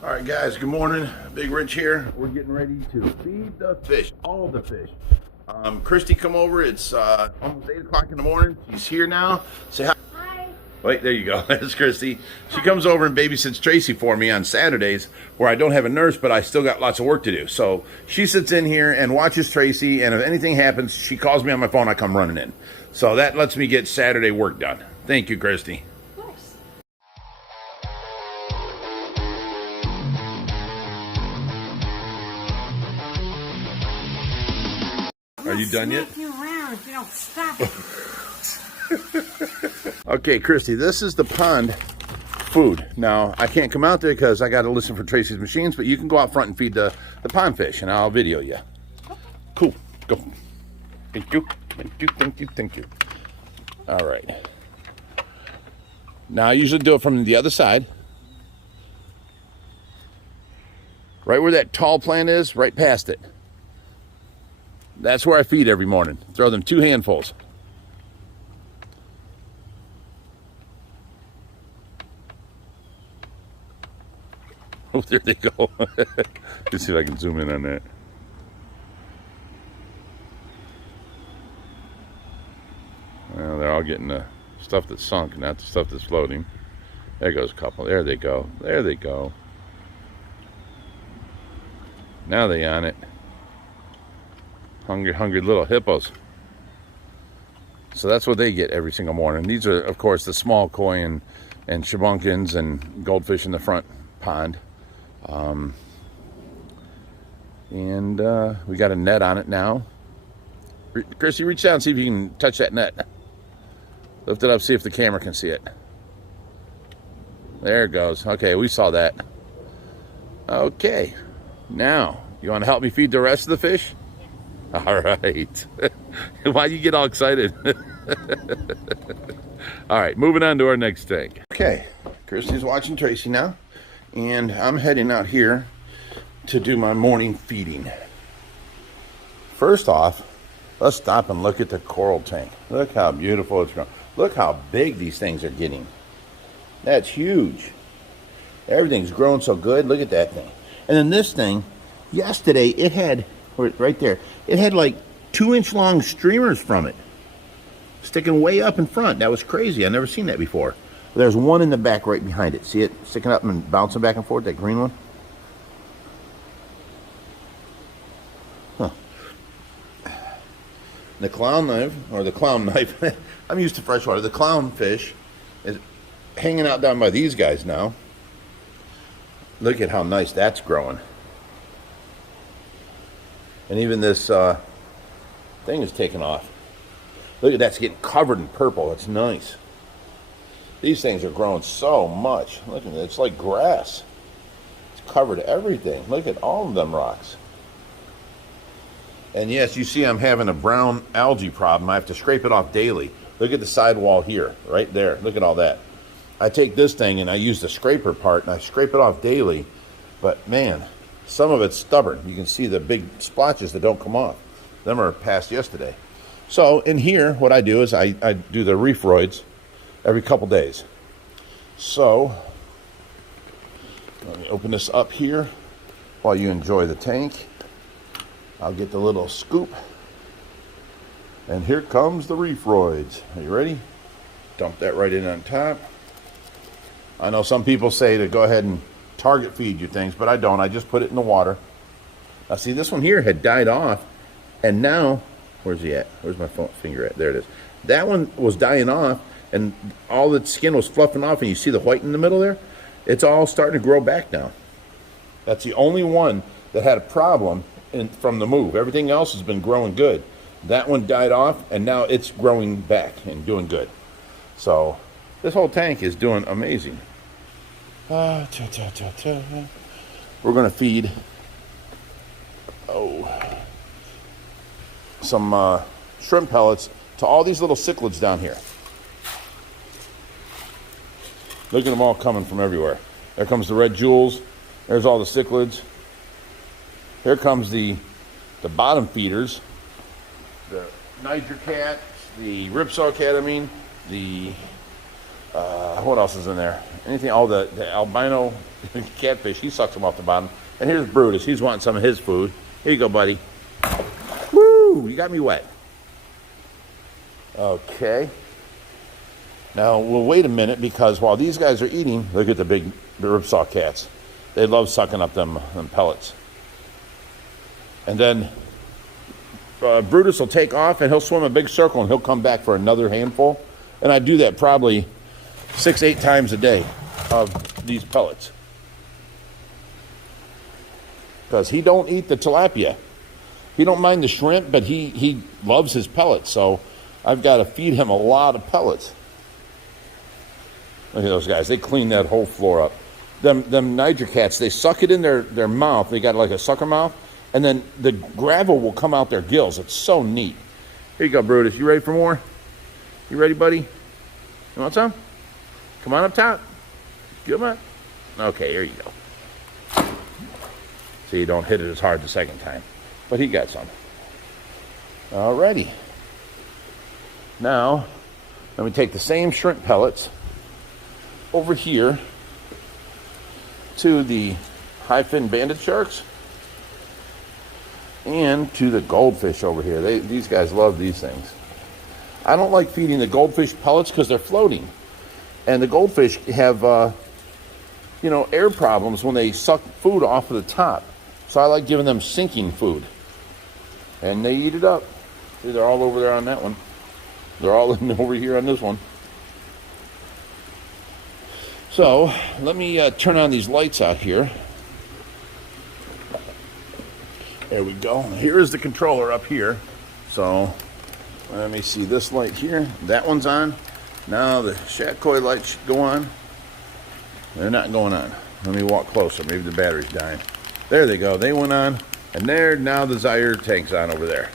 All right, guys, good morning. Big Rich here. We're getting ready to feed the fish, all the fish. Christy come over. It's almost 8 o'clock in the morning. She's here now. Say hi. Hi. Wait, there you go. That's Christy. She comes over and babysits Tracy for me on Saturdays where I don't have a nurse, but I still got lots of work to do. So she sits in here and watches Tracy, and if anything happens, she calls me on my phone. I come running in. So that lets me get Saturday work done. Thank you, Christy. Are you done yet? You around if you don't stop. Okay, Christy, this is the pond food. Now, I can't come out there because I got to listen for Tracy's machines, but you can go out front and feed the pond fish, and I'll video you. Cool. Go. Thank you. Thank you. Thank you. Thank you. All right. Now, I usually do it from the other side. Right where that tall plant is, right past it. That's where I feed every morning. Throw them 2 handfuls. Oh, there they go. Let's see if I can zoom in on that. Well, they're all getting the stuff that's sunk, not the stuff that's floating. There goes a couple. There they go. There they go. Now they on it. Hungry little hippos. So that's what they get every single morning. These are, of course, the small koi and shabunkins and goldfish in the front pond. We got a net on it now. Chrissy, reach down and see if you can touch that net. Lift it up, see if the camera can see it. There it goes. Okay, we saw that. Okay. Now, you want to help me feed the rest of the fish? All right. Why do you get all excited? All right, moving on to our next tank. Okay, Christy's watching Tracy now, and I'm heading out here to do my morning feeding. First off, let's stop and look at the coral tank. Look how beautiful it's growing. Look how big these things are getting. That's huge. Everything's growing so good. Look at that thing. And then this thing, yesterday it had, right there, it had like 2-inch long streamers from it sticking way up in front. That was crazy. I've never seen that before. There's one in the back right behind it. See it sticking up and bouncing back and forth, that green one? Huh. The clown knife, or the clown knife, I'm used to freshwater. The clownfish is hanging out down by these guys now. Look at how nice that's growing. And even this thing is taking off. Look at that, it's getting covered in purple. It's nice. These things are growing so much. Look at it, it's like grass. It's covered everything. Look at all of them rocks. And yes, you see I'm having a brown algae problem. I have to scrape it off daily. Look at the sidewall here, right there. Look at all that. I take this thing and I use the scraper part and I scrape it off daily. But man, some of it's stubborn. You can see the big splotches that don't come off. Them are past yesterday. So in here, what I do is I do the reefroids every couple days. So let me open this up here while you enjoy the tank. I'll get the little scoop. And here comes the reefroids. Are you ready? Dump that right in on top. I know some people say to go ahead and target feed you things, but I don't. I just put it in the water. Now see, this one here had died off, and now, where's he at? Where's my finger at? There it is. That one was dying off, and all the skin was fluffing off, and you see the white in the middle there? It's all starting to grow back now. That's the only one that had a problem from the move. Everything else has been growing good. That one died off, and now it's growing back and doing good. So this whole tank is doing amazing. We're going to feed some shrimp pellets to all these little cichlids down here. Look at them all coming from everywhere. There comes the red jewels. There's all the cichlids. Here comes the bottom feeders. The Niger cat, the ripsaw cat, the what else is in there? Anything? All the albino catfish. He sucks them off the bottom. And here's Brutus. He's wanting some of his food. Here you go, buddy. Woo! You got me wet. Okay. Now, we'll wait a minute because while these guys are eating, look at the big ripsaw cats. They love sucking up them pellets. And then Brutus will take off and he'll swim a big circle and he'll come back for another handful. And I do that probably 6-8 times a day of these pellets. Because he don't eat the tilapia. He don't mind the shrimp, but he loves his pellets. So I've got to feed him a lot of pellets. Look at those guys. They clean that whole floor up. Them Niger cats, they suck it in their mouth. They got like a sucker mouth. And then the gravel will come out their gills. It's so neat. Here you go, Brutus. You ready for more? You ready, buddy? You want some? Come on up top. Come on. Okay, here you go. So you don't hit it as hard the second time. But he got some. Alrighty. Now, let me take the same shrimp pellets over here to the high-fin banded sharks and to the goldfish over here. These guys love these things. I don't like feeding the goldfish pellets because they're floating. And the goldfish have, air problems when they suck food off of the top. So I like giving them sinking food. And they eat it up. See, they're all over there on that one. They're all over here on this one. So let me turn on these lights out here. There we go. Here is the controller up here. So let me see this light here. That one's on. Now the shad koi lights should go on. They're not going on. Let me walk closer. Maybe the battery's dying. There they go. They went on. And there, now the Zaire tank's on over there.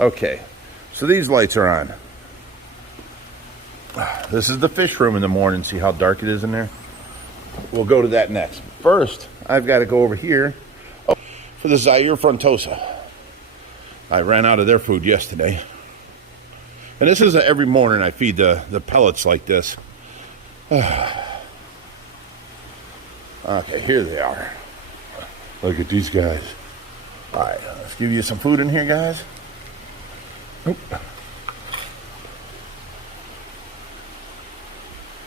Okay. So these lights are on. This is the fish room in the morning. See how dark it is in there? We'll go to that next. First, I've got to go over here for the Zaire frontosa. I ran out of their food yesterday. And this isn't every morning I feed the pellets like this. Okay, here they are. Look at these guys. All right, let's give you some food in here, guys. Oop.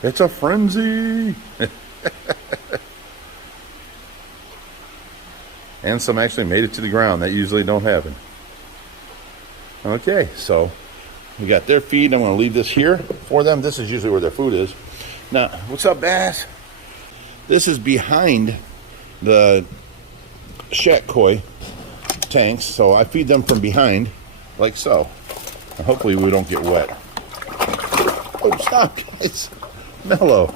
It's a frenzy. And some actually made it to the ground. That usually don't happen. Okay, so we got their feed. I'm going to leave this here for them. This is usually where their food is. Now, what's up, Bass? This is behind the shad koi tanks, so I feed them from behind, like so. And hopefully we don't get wet. Oh, stop, guys. Mellow.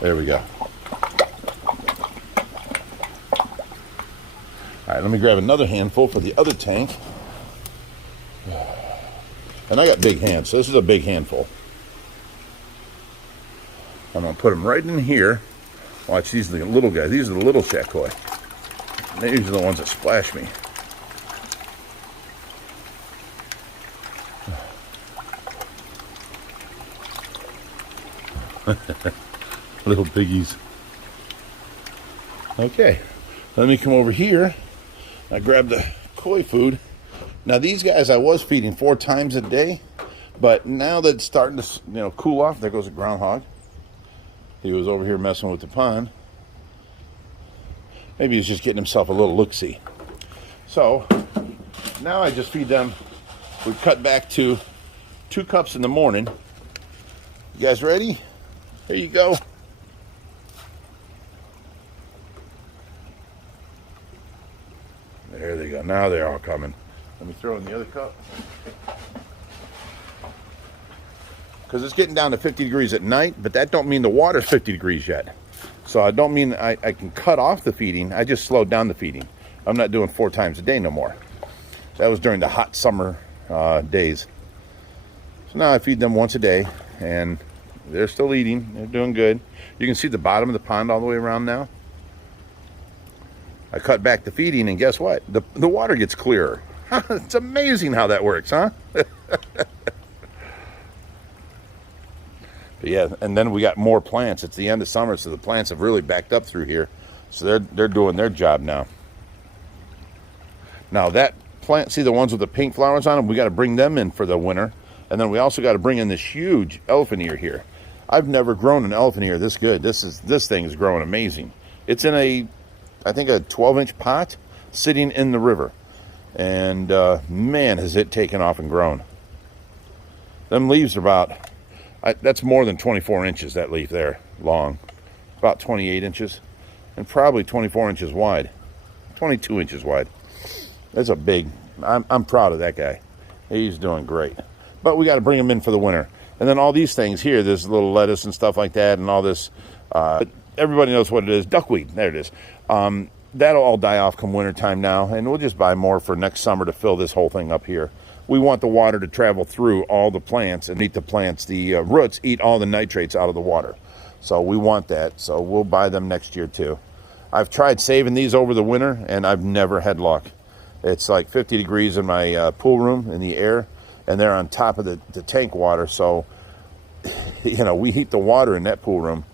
There we go. All right, let me grab another handful for the other tank. And I got big hands, so this is a big handful. I'm going to put them right in here. Watch, these are the little guys. These are the little shad koi. These are the ones that splash me. Little piggies. Okay, let me come over here. I grab the koi food. Now these guys I was feeding 4 times a day, but now that it's starting to cool off. There goes a groundhog. He was over here messing with the pond. Maybe he's just getting himself a little look-see. So now I just feed them. We've cut back to 2 cups in the morning. You guys ready? Here you go. There they go. Now they're all coming. Let me throw in the other cup. Because it's getting down to 50 degrees at night, but that don't mean the water's 50 degrees yet. So I don't mean I can cut off the feeding. I just slowed down the feeding. I'm not doing 4 times a day no more. That was during the hot summer days. So now I feed them once a day, and they're still eating. They're doing good. You can see the bottom of the pond all the way around now. I cut back the feeding, and guess what? The water gets clearer. It's amazing how that works, huh? But yeah, and then we got more plants. It's the end of summer, so the plants have really backed up through here. So they're doing their job now. Now that plant, see the ones with the pink flowers on them, we got to bring them in for the winter. And then we also got to bring in this huge elephant ear here. I've never grown an elephant ear this good. This thing is growing amazing. It's in I think a 12-inch pot sitting in the river. And man, has it taken off and grown. Them leaves are about, that's more than 24 inches, that leaf there, long. About 28 inches. And probably 24 inches wide. 22 inches wide. That's a big, I'm proud of that guy. He's doing great. But we got to bring him in for the winter. And then all these things here, this little lettuce and stuff like that, and all this, everybody knows what it is, duckweed, there it is. That'll all die off come winter time now, and we'll just buy more for next summer to fill this whole thing up here. We want the water to travel through all the plants and eat the plants. The roots eat all the nitrates out of the water. So we want that, so we'll buy them next year too. I've tried saving these over the winter, and I've never had luck. It's like 50 degrees in my pool room in the air, and they're on top of the tank water, so you know, we heat the water in that pool room.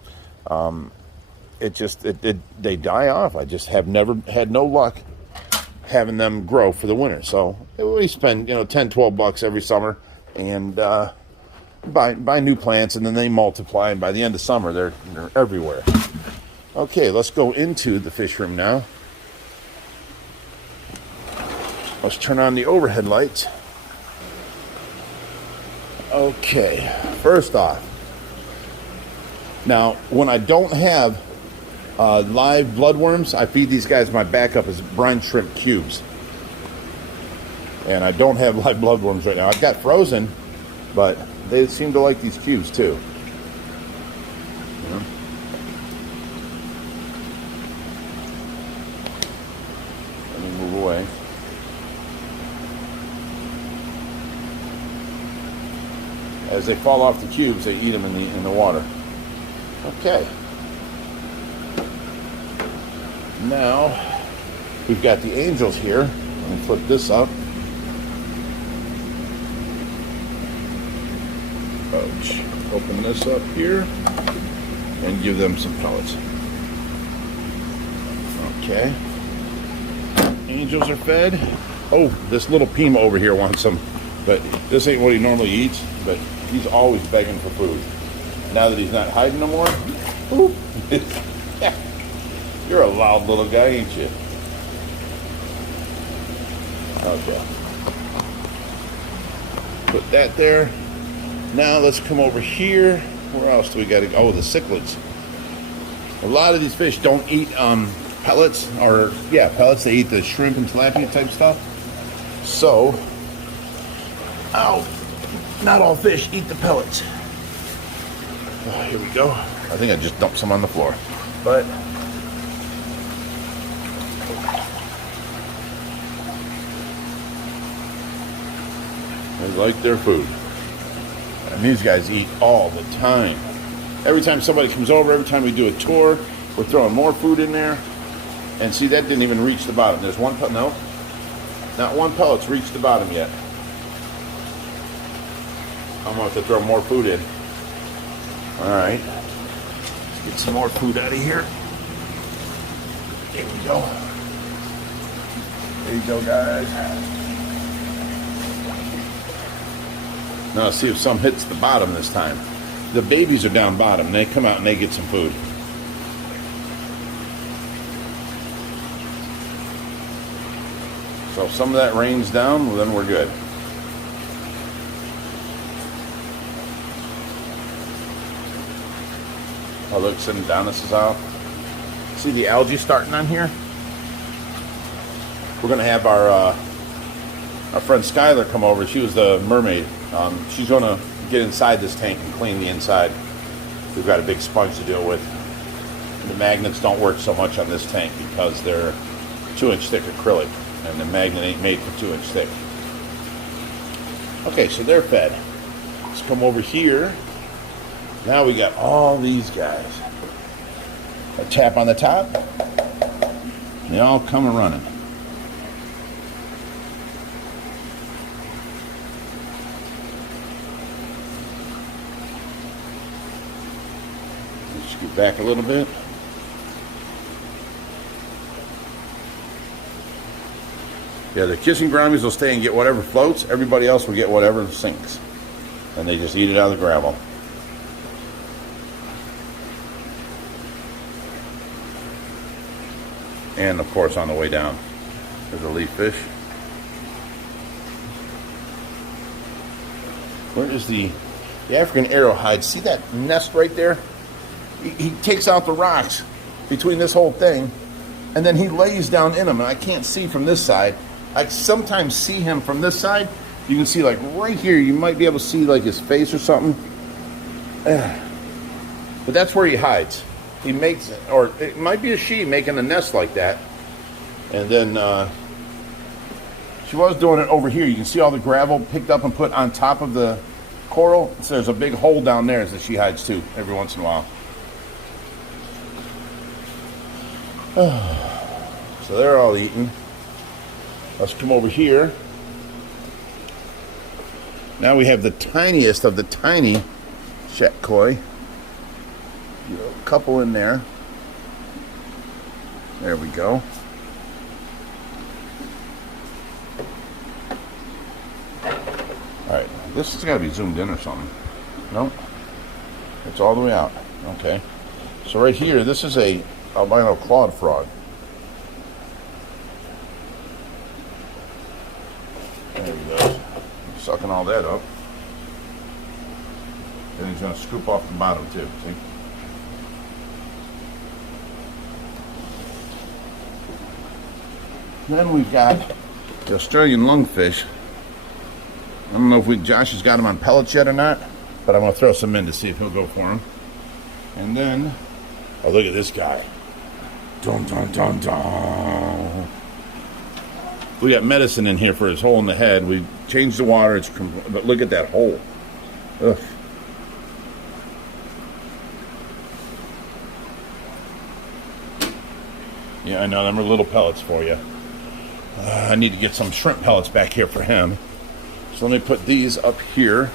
They die off. I just have never had no luck having them grow for the winter. So we spend, you know, 10, 12 bucks every summer and buy new plants, and then they multiply, and by the end of summer they're everywhere. Okay, let's go into the fish room now. Let's turn on the overhead lights. Okay, first off, now when I don't have live bloodworms, I feed these guys my backup as brine shrimp cubes. And I don't have live bloodworms right now. I've got frozen, but they seem to like these cubes too. Yeah. Let me move away. As they fall off the cubes, they eat them in the water. Okay. Now, we've got the angels here. Let me flip this up. Ouch. Open this up here and give them some pellets. Okay. Angels are fed. Oh, this little Pima over here wants some, but this ain't what he normally eats, but he's always begging for food. Now that he's not hiding no more, whoop. You're a loud little guy, ain't you? Okay. Put that there. Now let's come over here. Where else do we got to go? Oh, the cichlids. A lot of these fish don't eat pellets, or pellets. They eat the shrimp and tilapia type stuff. So, not all fish eat the pellets. Oh, here we go. I think I just dumped some on the floor, but they like their food. And these guys eat all the time. Every time somebody comes over, every time we do a tour, we're throwing more food in there. And see, that didn't even reach the bottom. There's one pellet. No, not one pellet's reached the bottom yet. I'm going to have to throw more food in. All right. Let's get some more food out of here. There we go. There you go, guys. Now let's see if some hits the bottom this time. The babies are down bottom. They come out and they get some food. So if some of that rains down, well, then we're good. Oh, look, Adonis is out. See the algae starting on here? We're going to have our friend Skylar come over. She was the mermaid. She's going to get inside this tank and clean the inside. We've got a big sponge to deal with. The magnets don't work so much on this tank because they're 2-inch thick acrylic, and the magnet ain't made for 2-inch thick. Okay, so they're fed. Let's come over here. Now we got all these guys. A tap on the top. They all come a running. Scoot back a little bit. Yeah, the kissing brownies will stay and get whatever floats. Everybody else will get whatever sinks. And they just eat it out of the gravel. And of course on the way down, there's a leaf fish. Where is the African arrowhide? See that nest right there? He takes out the rocks between this whole thing, and then he lays down in them, and I can't see from this side. I sometimes see him from this side. You can see like right here, you might be able to see like his face or something. But that's where he hides. He makes, or it might be a she making a nest like that. And then she was doing it over here. You can see all the gravel picked up and put on top of the coral. So there's a big hole down there that she hides too every once in a while. So they're all eating. Let's come over here. Now we have the tiniest of the tiny shet koi. A couple in there. There we go. Alright, this has got to be zoomed in or something. No? It's all the way out. Okay. So right here, this is a albino clawed frog. There he goes. He's sucking all that up. Then he's going to scoop off the bottom too, see? Then we've got the Australian lungfish. I don't know if Josh has got them on pellets yet or not, but I'm going to throw some in to see if he'll go for them. And then, oh, look at this guy. Dun, dun, dun, dun. We got medicine in here for his hole in the head. We changed the water, but look at that hole. Ugh. Yeah, I know, them are little pellets for you. I need to get some shrimp pellets back here for him. So let me put these up here.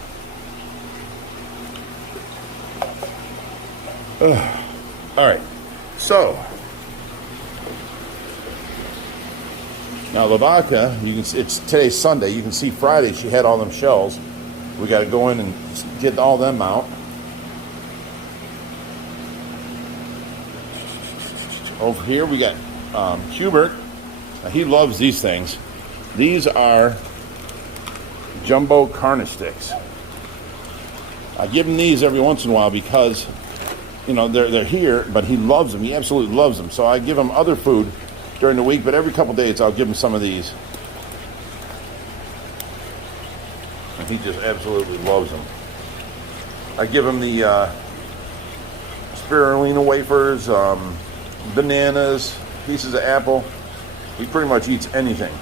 Alright, so now Lavaca, you can see, it's today's Sunday. You can see Friday she had all them shells. We got to go in and get all them out. Over here we got Hubert. Now, he loves these things. These are jumbo carnish sticks. I give him these every once in a while because, you know, they're here, but he loves them. He absolutely loves them. So I give him other food during the week, but every couple days I'll give him some of these. And he just absolutely loves them. I give him the spirulina wafers, bananas, pieces of apple. He pretty much eats anything.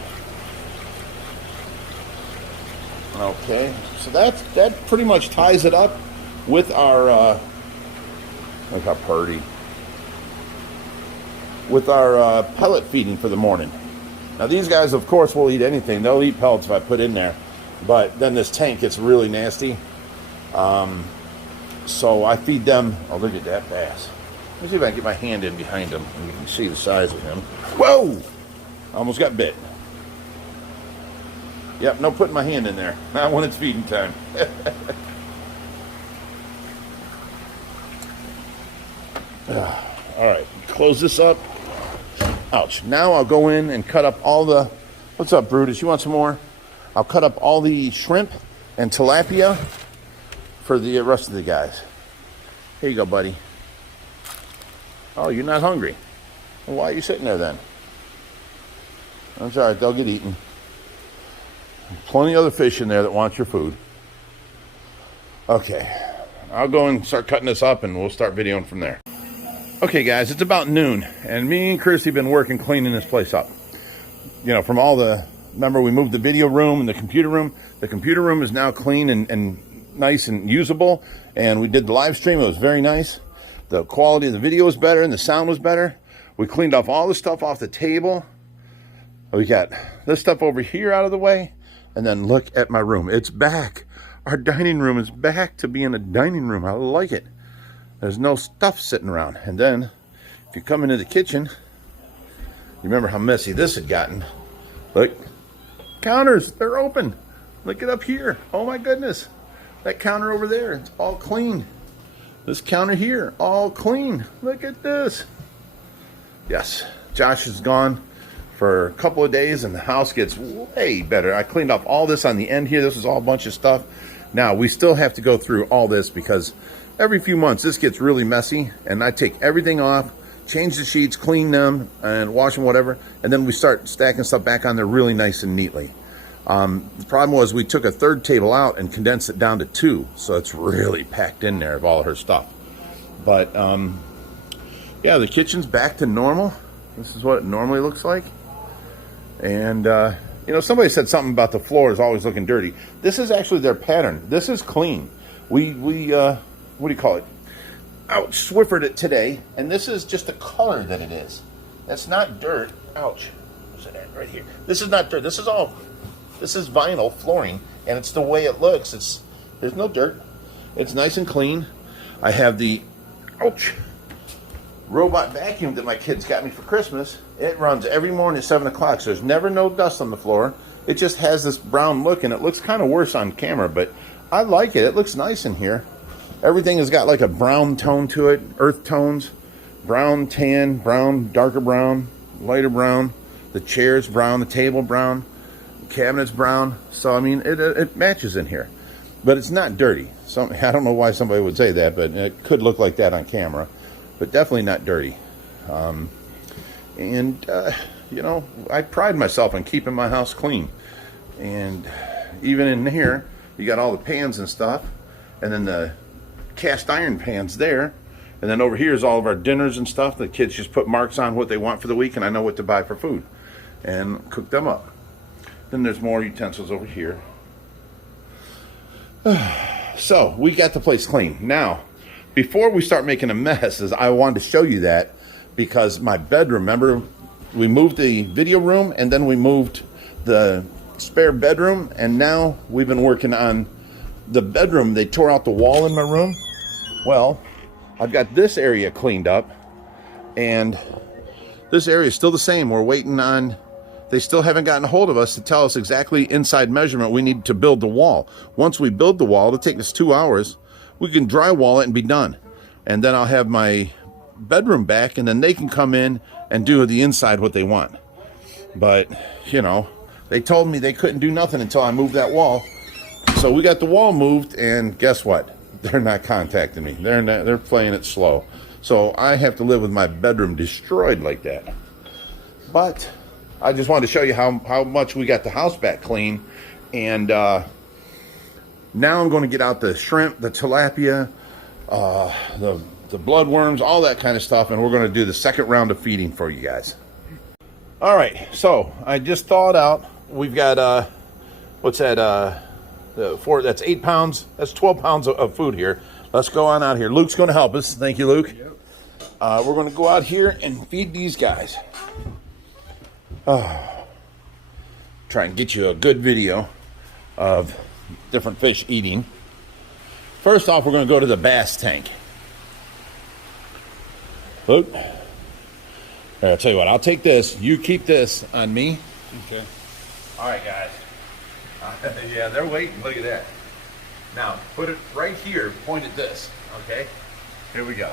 Okay, so that pretty much ties it up with our look how purty, with our pellet feeding for the morning. Now these guys, of course, will eat anything. They'll eat pellets if I put in there, but then this tank gets really nasty. So I feed them. Oh, look at that bass. Let me see if I can get my hand in behind him and you can see the size of him. Whoa! I almost got bit. Yep, no putting my hand in there. Not when it's feeding time. All right, close this up. Ouch. Now I'll go in and cut up all the... What's up, Brutus? You want some more? I'll cut up all the shrimp and tilapia for the rest of the guys. Here you go, buddy. Oh, you're not hungry. Well, why are you sitting there then? That's all right. They'll get eaten. Plenty of other fish in there that want your food. Okay. I'll go and start cutting this up and we'll start videoing from there. Okay, guys, it's about noon, and me and Kirsty have been working cleaning this place up. You know, from all the... Remember, we moved the video room and the computer room. The computer room is now clean and nice and usable, and we did the live stream. It was very nice. The quality of the video was better and the sound was better. We cleaned off all the stuff off the table. We got this stuff over here out of the way, and then look at my room. It's back. Our dining room is back to being a dining room. I like it. There's no stuff sitting around. And then if you come into the kitchen, you remember how messy this had gotten. Look, counters, they're open. Look it up here. Oh my goodness. That counter over there, it's all clean. This counter here, all clean. Look at this. Yes, Josh is gone for a couple of days and the house gets way better. I cleaned up all this on the end here. This was all a bunch of stuff. Now, we still have to go through all this because every few months this gets really messy and I take everything off, change the sheets, clean them, and wash them, whatever, and then we start stacking stuff back on there really nice and neatly. The problem was we took a third table out and condensed it down to 2, so it's really packed in there of all of her stuff. But yeah, the kitchen's back to normal. This is what it normally looks like. And you know, somebody said something about the floor is always looking dirty. This is actually their pattern. This is clean. We what do you call it? Out Swiffered it today, and this is just the color that it is. That's not dirt. Ouch. What's it at? Right here. This is not dirt. This is vinyl flooring, and it's the way it looks. There's no dirt. It's nice and clean. I have the robot vacuum that my kids got me for Christmas. It runs every morning at 7 o'clock, so there's never no dust on the floor. It just has this brown look, and it looks kind of worse on camera, but I like it. It looks nice in here. Everything has got like a brown tone to it, earth tones, brown, tan, brown, darker brown, lighter brown. The chair's brown, the table brown, the cabinet's brown. So, I mean, it matches in here. But it's not dirty. I don't know why somebody would say that, but it could look like that on camera. But definitely not dirty. You know, I pride myself on keeping my house clean. And even in here, you got all the pans and stuff. And then the cast iron pans there. And then over here is all of our dinners and stuff. The kids just put marks on what they want for the week, and I know what to buy for food and cook them up. Then there's more utensils over here. So we got the place clean. Now, before we start making a mess, I wanted to show you that because my bedroom, remember, we moved the video room and then we moved the spare bedroom, and now we've been working on the bedroom. They tore out the wall in my room. Well, I've got this area cleaned up, and this area is still the same. We're waiting on, they still haven't gotten a hold of us to tell us exactly inside measurement we need to build the wall. Once we build the wall, it'll take us 2 hours. We can drywall it and be done. And then I'll have my bedroom back, and then they can come in and do the inside what they want. But, you know, they told me they couldn't do nothing until I moved that wall. So we got the wall moved, and guess what? They're not contacting me. They're playing it slow. So I have to live with my bedroom destroyed like that. But I just wanted to show you how much we got the house back clean. And now I'm going to get out the shrimp, the tilapia, the bloodworms, all that kind of stuff. And we're going to do the second round of feeding for you guys. All right. So I just thawed out. We've got, what's that? That's 8 pounds. That's 12 pounds of food here. Let's go on out here. Luke's going to help us. Thank you, Luke. Yep. We're going to go out here and feed these guys. Try and get you a good video of different fish eating. First off, we're going to go to the bass tank. Luke, here, I'll tell you what. I'll take this. You keep this on me. Okay. All right, guys. Yeah, they're waiting. Look at that. Now, put it right here. Point at this. Okay? Here we go.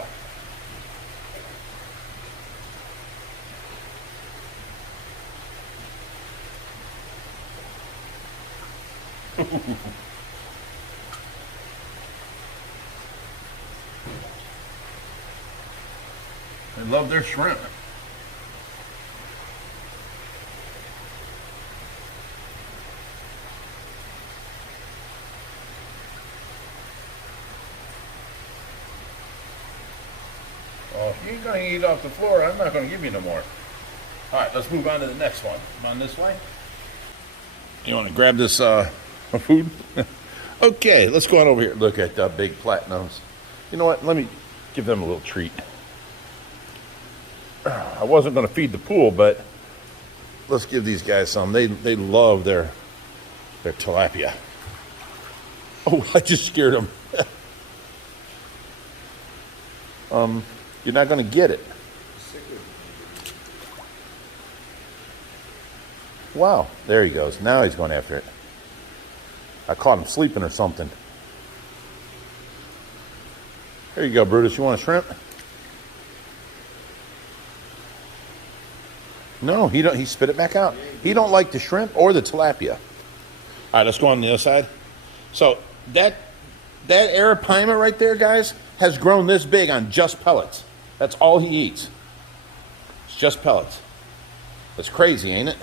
They love their shrimp. Oh, if you ain't gonna eat off the floor, I'm not gonna give you no more. All right, let's move on to the next one. Come on this way. You want to grab this food? Okay, let's go on over here. Look at big platinums. You know what? Let me give them a little treat. I wasn't going to feed the pool, but let's give these guys some. They love their tilapia. Oh, I just scared them. you're not going to get it. Wow, there he goes. Now he's going after it. I caught him sleeping or something. There you go, Brutus. You want a shrimp? No, he don't. He spit it back out. He don't like the shrimp or the tilapia. All right, let's go on the other side. So that arapaima right there, guys, has grown this big on just pellets. That's all he eats. It's just pellets. That's crazy, ain't it?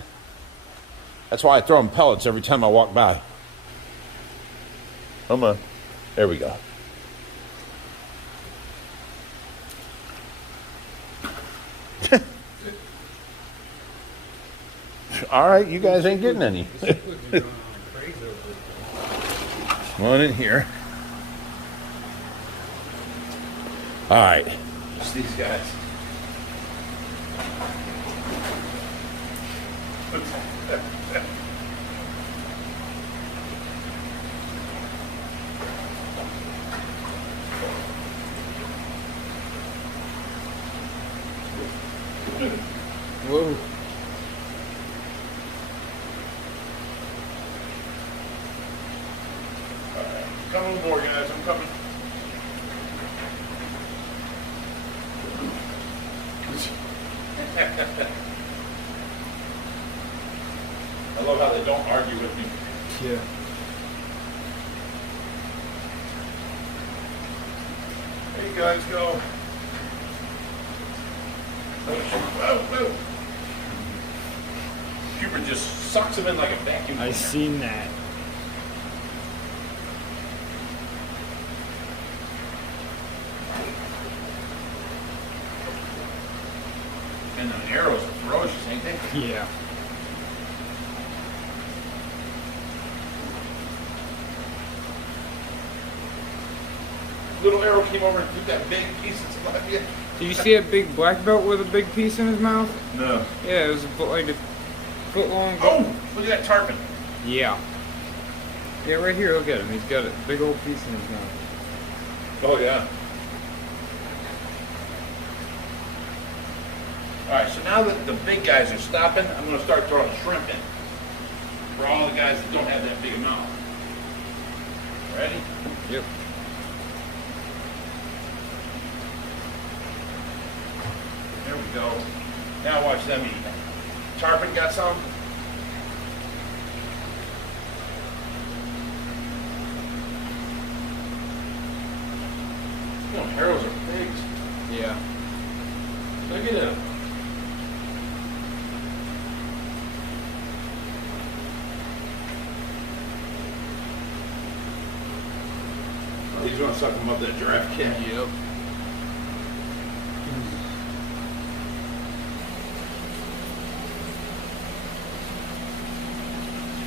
That's why I throw him pellets every time I walk by. Come on. There we go. All right, you guys ain't getting any. One in here. All right. Just these guys. Whoa. Come on more, guys. I'm coming. I love how they don't argue with me. Yeah. There you guys go. Whoa, whoa. Cooper just sucks them in like a vacuum I cleaner. seen that. And the arrows are ferocious, ain't they? Yeah. Little arrow came over and took that big piece of tilapia. Did you see that big black belt with a big piece in his mouth? No. Yeah, it was like a foot long. Oh, look at that tarpon. Yeah. Yeah, right here, look at him. He's got a big old piece in his mouth. Oh, yeah. All right, so now that the big guys are stopping, I'm going to start throwing shrimp in for all the guys that don't have that big amount. Ready? Yep. There we go. Now watch them eat. Tarpon got some? You know, arrows are pigs. Yeah. Look at them. He's going to suck them up that giraffe can. Yep.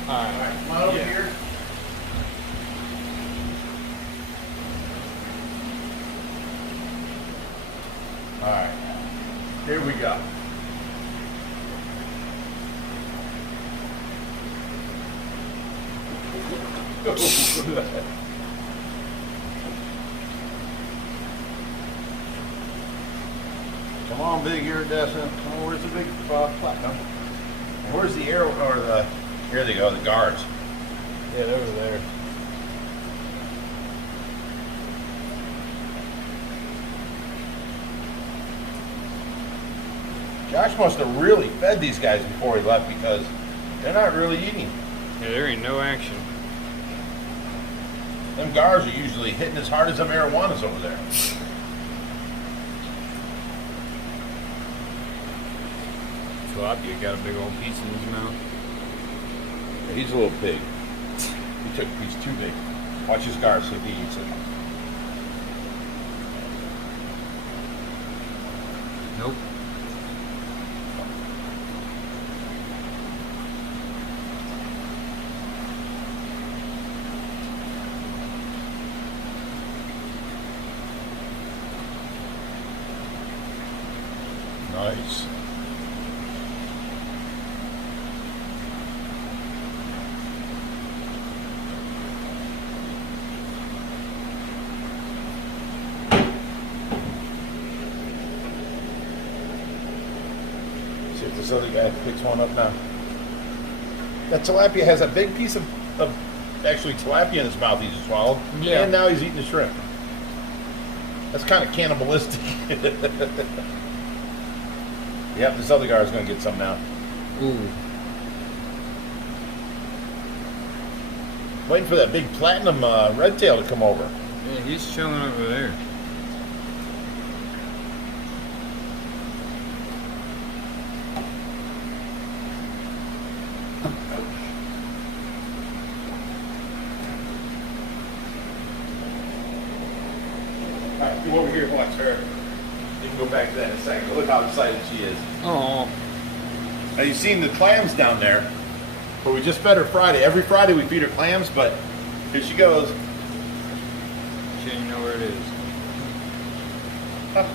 All right, come on over here. All right, here we go. Come on, big iridescent. Oh, where's the big platinum? And where's the arrow or the? Here they go, the guards. Yeah, they're over there. Josh must have really fed these guys before he left because they're not really eating. Yeah, there ain't no action. Them guards are usually hitting as hard as them arowanas over there. Tilapia got a big old piece in his mouth. Yeah, he's a little pig. He took a piece too big. Watch his guard, see if he eats it. Nope. Nice. If this other guy picks one up now. That tilapia has a big piece of actually tilapia in his mouth he just swallowed. Yeah. And now he's eating the shrimp. That's kind of cannibalistic. Yep, this other guy's going to get some now. Ooh. Waiting for that big platinum red tail to come over. Yeah, he's chilling over there. All right, come over here and watch her. You can go back to that in a second. Look how excited she is. Oh. Now you've seen the clams down there, but we just fed her Friday. Every Friday we feed her clams, but here she goes. She didn't know where it is. Huh.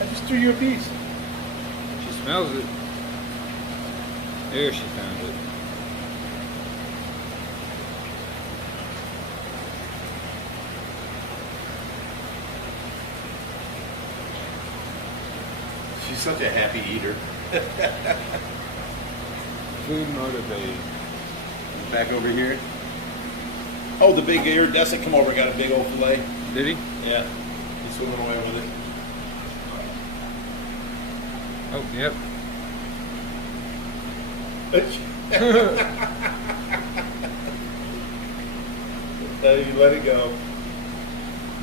I just threw you a piece. She smells it. There she found it. She's such a happy eater. Food motivated. Back over here. Oh, the big iridescent come over and got a big old fillet. Did he? Yeah. He's swimming away with it. Oh, yep. You let it go.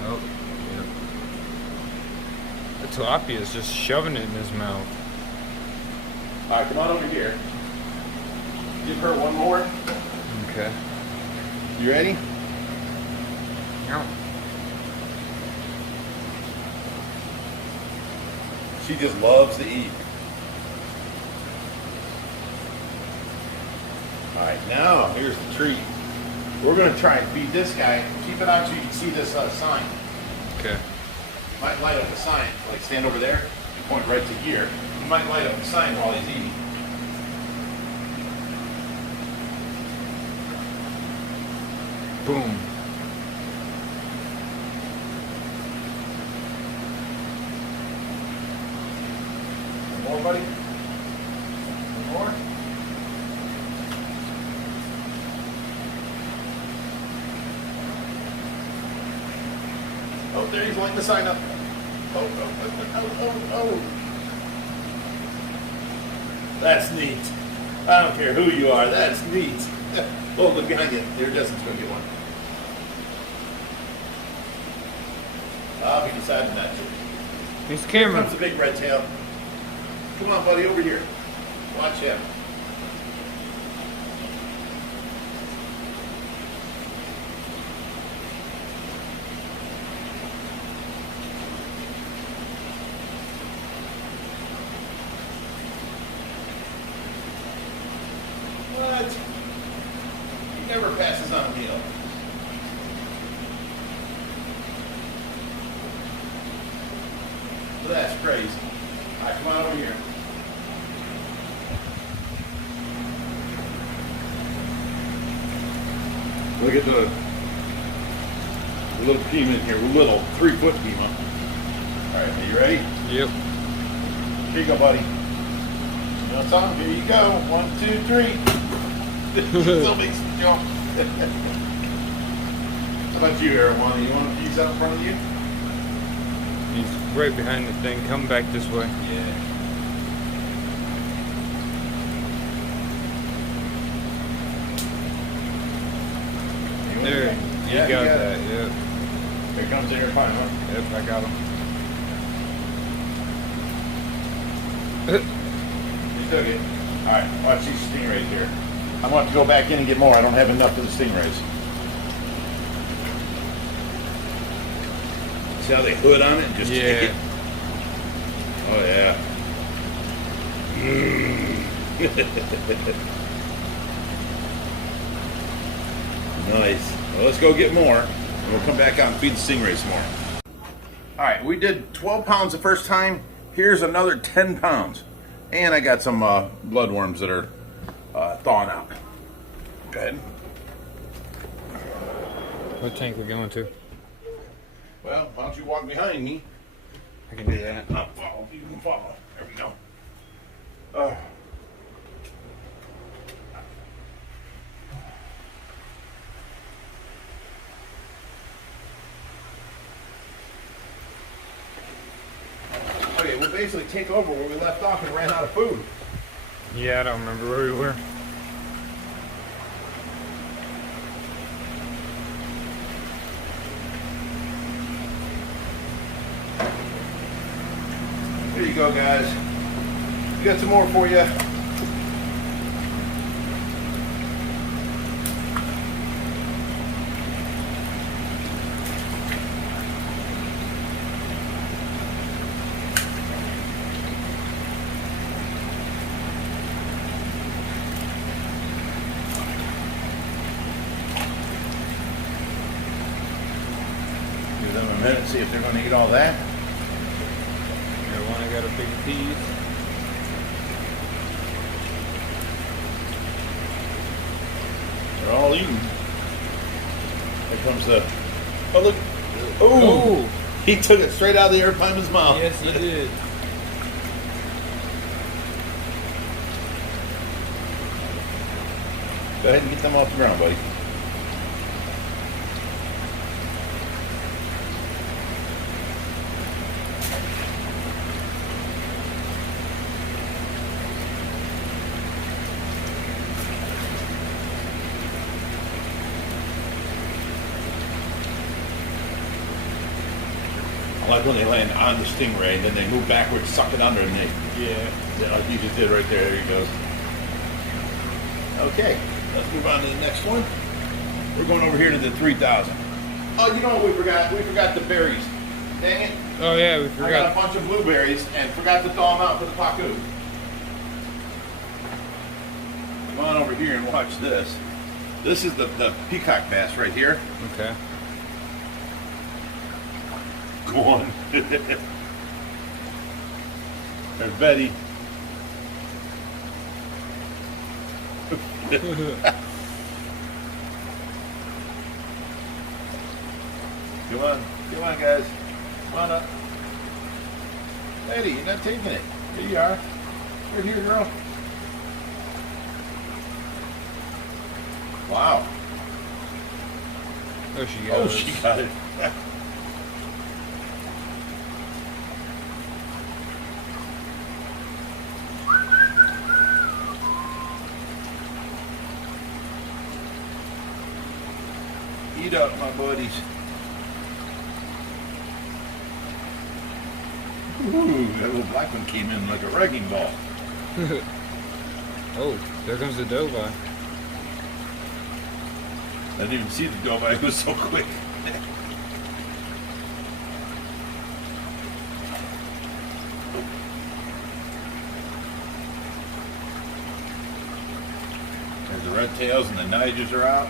Oh, yep. The tilapia is just shoving it in his mouth. All right, come on over here. Give her one more. Okay. You ready? Yeah. She just loves to eat. All right, now here's the treat. We're going to try and feed this guy. Keep it on so you can see this sign. Okay. Might light up the sign. Like stand over there, you point right to here. You might light up the sign while he's eating. Boom. One more, buddy? One more? Oh, there he's lighting the sign up. Oh. That's neat. I don't care who you are, that's neat. Oh, look behind you. There, Justin's going to get one. I'll be deciding that too. He's Here camera. comes the big red tail. Come on, buddy, over here. Watch him. What? He never passes on a meal. That's crazy. All right, come on over here. Look at the little Pima in here. Little 3-foot Pima. All right, are you ready? Yep. Here you go, buddy. You want some? Here you go. 1, 2, 3. Still makes me jump. How about you, Arowana? You want a piece out in front of you? He's right behind the thing. Come back this way. Yeah. There. You Yeah, got you got that. it. Yep. Here comes the arapaima. Yep, I got him. You took it. All right, watch these stingrays here. I'm going to have to go back in and get more. I don't have enough for the stingrays. See how they hood on it and just take it? Oh, yeah. Nice. Well, let's go get more. And we'll come back out and feed the stingrays some more. All right, we did 12 pounds the first time. Here's another 10 pounds. And I got some bloodworms that are thawing out. Go ahead. What tank we going to? Well, why don't you walk behind me? I can do that. I'll follow. You can follow. There we go. Okay, we'll basically take over where we left off and ran out of food. Yeah, I don't remember where we were. Here you go, guys. We got some more for you. Give them a minute, see if they're going to eat all that. One I got a big piece. They're all eating. Here comes the. Oh, look. Oh! He took it straight out of the arapaima's mouth. Yes, he did. Go ahead and get them off the ground, buddy. I like when they land on the stingray and then they move backwards, suck it under, and they, like you just did right there. There he goes. Okay, let's move on to the next one. We're going over here to the 3,000. Oh, you know what we forgot? We forgot the berries. Dang it. Oh yeah, we I got forgot. a bunch of blueberries and forgot to thaw them out for the pacu. Come on over here and watch this. This is the peacock bass right here. Okay. Go on. There's Betty. Come on, guys. Come on up. Betty, you're not taking it. Here you are. Right here, girl. Wow. Oh, she got Oh, it. she got it. Eat up, my buddies. Ooh, that little black one came in like a wrecking ball. Oh, there comes the doe by. I didn't even see the dome. It was so quick. There's the red tails and the nigers are out.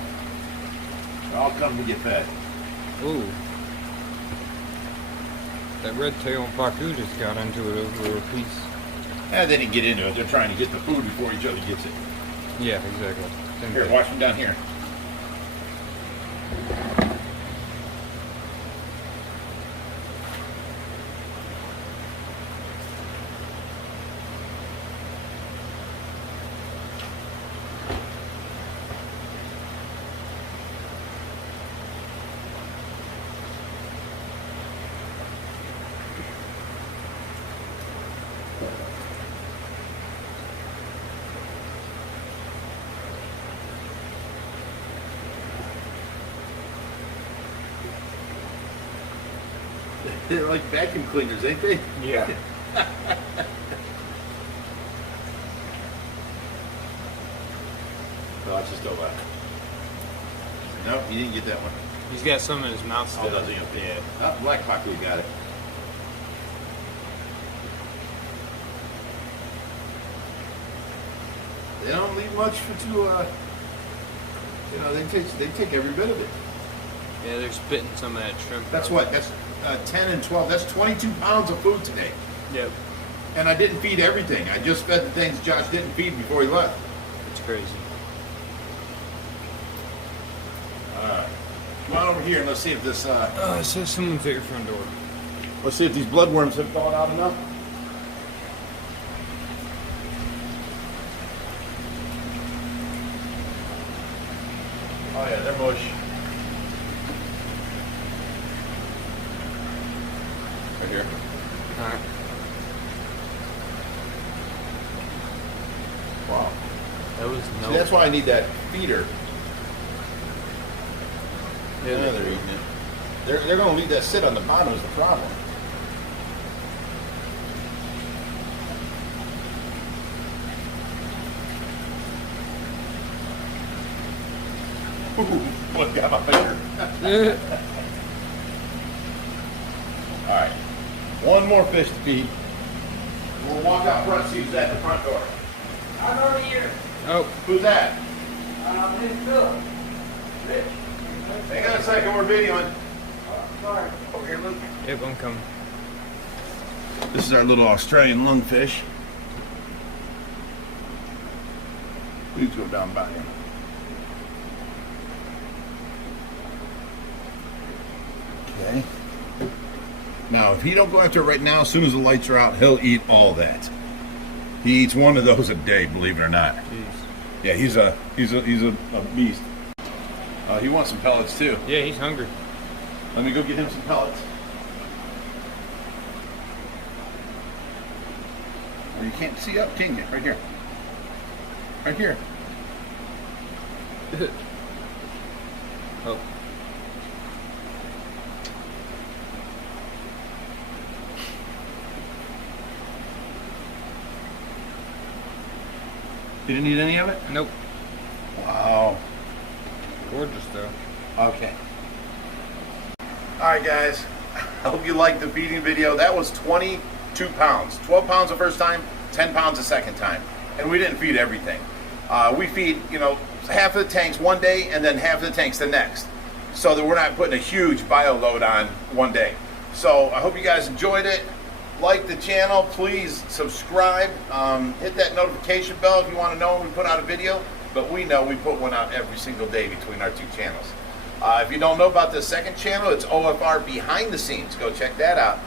They're all coming to get fed. Ooh. That red tail and pacu just got into it over a piece. And they didn't get into it. They're trying to get the food before each other gets it. Yeah, exactly. Same Here, thing. watch them down here. They're like vacuum cleaners, ain't they? Yeah. Oh, that's just over. Nope, you didn't get that one. He's got some in his mouth still. Oh, does he? Yeah. Oh, black pacu got it. They don't leave much for they take every bit of it. Yeah, they're spitting some of that shrimp. That's out. what, that's 10 and 12, that's 22 pounds of food today. Yep. And I didn't feed everything. I just fed the things Josh didn't feed before he left. It's crazy. Come on over here and let's see if this, It says someone's at your front door. let's see if these bloodworms have thawed out enough. Oh yeah, they're mush. Right here. Alright. That was no. See, that's why I need that feeder. Yeah, Yeah, they're eating it. They're going to leave that sit on the bottom is the problem. Ooh, what got my finger? All right, one more fish to feed. We'll walk out front, see who's at the front door. I'm over here. Oh, Who's that? Miss Philip. Rich. Hang on a second, we're videoing. Sorry. Over here, Luke. yep, I'm coming. This is our little Australian lungfish. Please go down by him. Okay. Now, if he don't go after it right now, as soon as the lights are out, he'll eat all that. He eats one of those a day, believe it or not. Jeez. Yeah, he's a beast. He wants some pellets too. Yeah, he's hungry. Let me go get him some pellets. Oh, you can't see up, can you? Right here. Right here. Oh. You didn't eat any of it? Nope. Wow. Gorgeous though. Okay. Alright guys, I hope you liked the feeding video. That was 22 pounds. 12 pounds the first time, 10 pounds the second time. And we didn't feed everything. We feed, half of the tanks one day and then half of the tanks the next. So that we're not putting a huge bio load on one day. So I hope you guys enjoyed it. Like the channel, please subscribe. Hit that notification bell if you want to know when we put out a video. But we know we put one out every single day between our two channels. If you don't know about the second channel, it's OFR Behind the Scenes. Go check that out.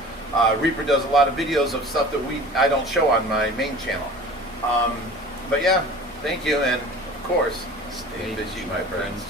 Reaper does a lot of videos of stuff that I don't show on my main channel. But yeah, thank you, and of course, stay fishy, my friends.